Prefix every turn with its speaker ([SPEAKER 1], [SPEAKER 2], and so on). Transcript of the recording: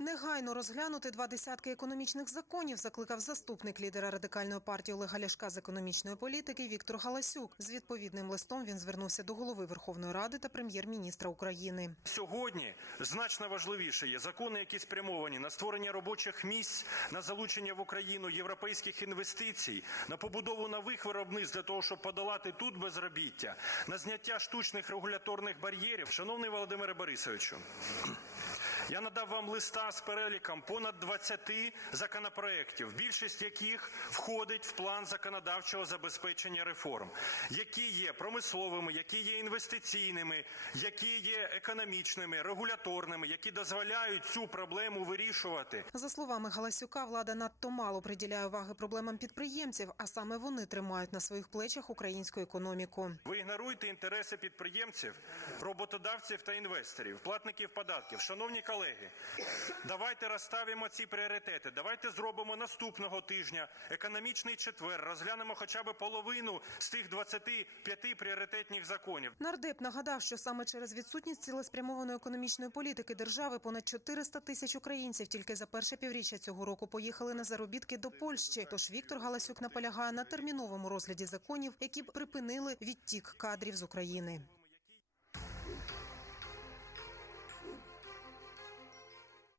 [SPEAKER 1] Негайно розглянути два десятки економічних законів закликав заступник лідера радикальної партії Олега Ляшка з економічної політики Віктор Галасюк. З відповідним листом він звернувся до голови Верховної Ради та прем'єр-міністра України.
[SPEAKER 2] Сьогодні значно важливіше є закони, які спрямовані на створення робочих місць, на залучення в Україну європейських інвестицій, на побудову нових виробництв для того, щоб подолати тут безробіття, на зняття штучних регуляторних бар'єрів. Шановний Володимире Борисовичу. Я надав вам листа з переліком понад 20 законопроєктів, більшість яких входить в план законодавчого забезпечення реформ, які є промисловими, які є інвестиційними, які є економічними, регуляторними, які дозволяють цю проблему вирішувати.
[SPEAKER 1] За словами Галасюка, влада надто мало приділяє уваги проблемам підприємців, а саме вони тримають на своїх плечах українську економіку.
[SPEAKER 2] Ви ігноруєте інтереси підприємців, роботодавців та інвесторів, платників податків. Шановні колеги, давайте розставимо ці пріоритети. Давайте зробимо наступного тижня економічний четвер. Розглянемо хоча б половину з тих 25 пріоритетних законів.
[SPEAKER 1] Нардеп нагадав, що саме через відсутність цілеспрямованої економічної політики держави понад 400 тисяч українців тільки за перше півріччя цього року поїхали на заробітки до Польщі. Тож Віктор Галасюк наполягає на терміновому розгляді законів, які б припинили відтік кадрів з України.